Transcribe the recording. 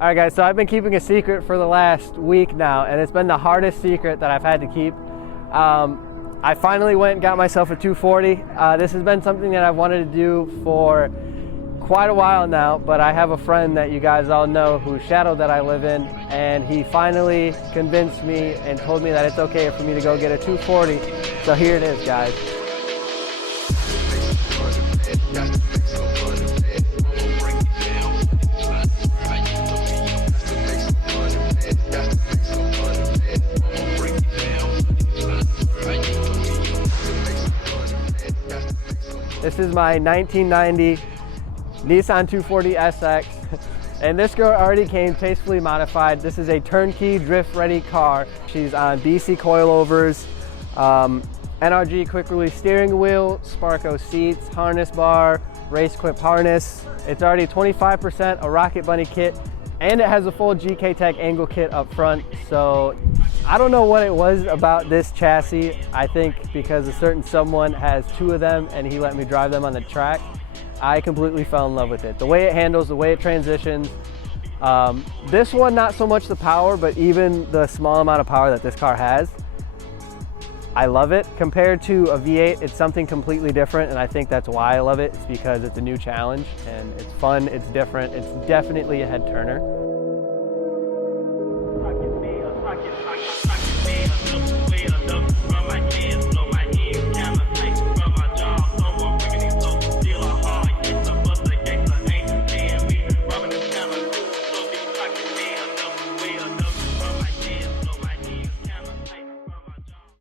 All right, guys, so I've been keeping a secret for the last week now, and it's been the hardest secret that I've had to keep. I finally went and got myself a 240. This has been something that I've wanted to do for quite a while now, but I have a friend that you guys all know whose shadow that I live in, and he finally convinced me and told me that it's okay for me to go get a 240. So here it is, guys. This is my 1990 Nissan 240 SX, and this girl already came tastefully modified. This is a turnkey drift-ready car. She's on BC coilovers, NRG quick release steering wheel, Sparco seats, harness bar, race clip harness. It's already 25% a Rocket Bunny kit, and it has a full GK Tech angle kit up front. So I don't know what it was about this chassis. I think because a certain someone has two of them and he let me drive them on the track, I completely fell in love with it. The way it handles, the way it transitions. This one, not so much the power, but even the small amount of power that this car has, I love it. Compared to a V8, it's something completely different, and I think that's why I love it. It's because it's a new challenge, and it's fun, it's different, it's definitely a head turner.